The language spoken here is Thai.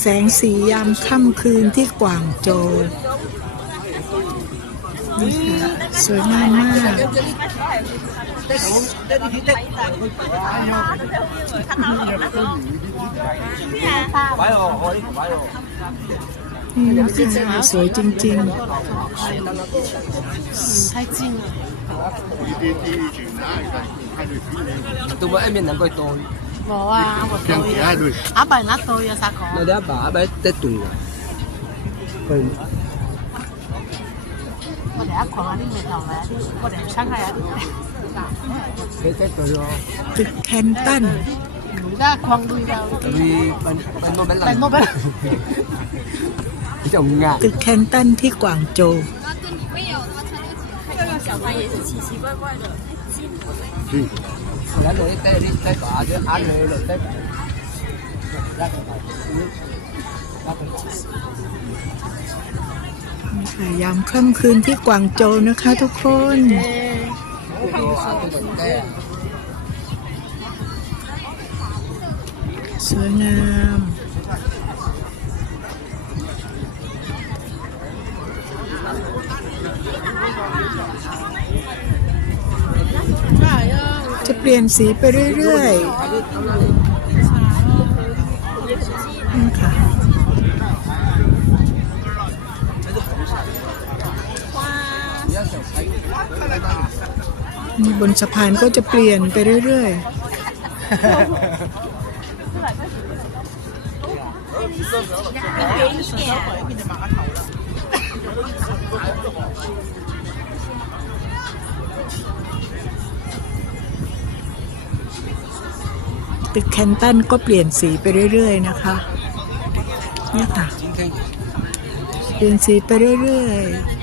แสงสียามค่ำคืนที่กว่างโจนี่ค่ะสวยงามมากนี่นะคะสวยจริงๆตัวไอ้เมียนหนังก้อยโต Boa, amo tu. Aba na tu ya sako. Na da ba, aba te tu. Kan. Ko da ko ani me ta ma. Ko da sang ya. Ke te to yo. Te Kenton. ได้คลองดุยเรามีเป็นเป็นโนเบลเป็นโนเบลที่จะงานตึกแคนตันที่กวางโจว Sí. Hablando de este, de este, hazlo de los temas. Hãy subscribe cho kênh Ghiền Mì Gõ Để không bỏ lỡ những video hấp dẫn สวยงามอ จะเปลี่ยนสีไปเรื่อยๆนี่ค่ะมีบนสะพานก็จะเปลี่ยนไปเรื่อยๆ ตึกแคนตันก็เปลี่ยนสีไปเรื่อยๆนะคะ เนี่ยค่ะ เปลี่ยนสีไปเรื่อยๆ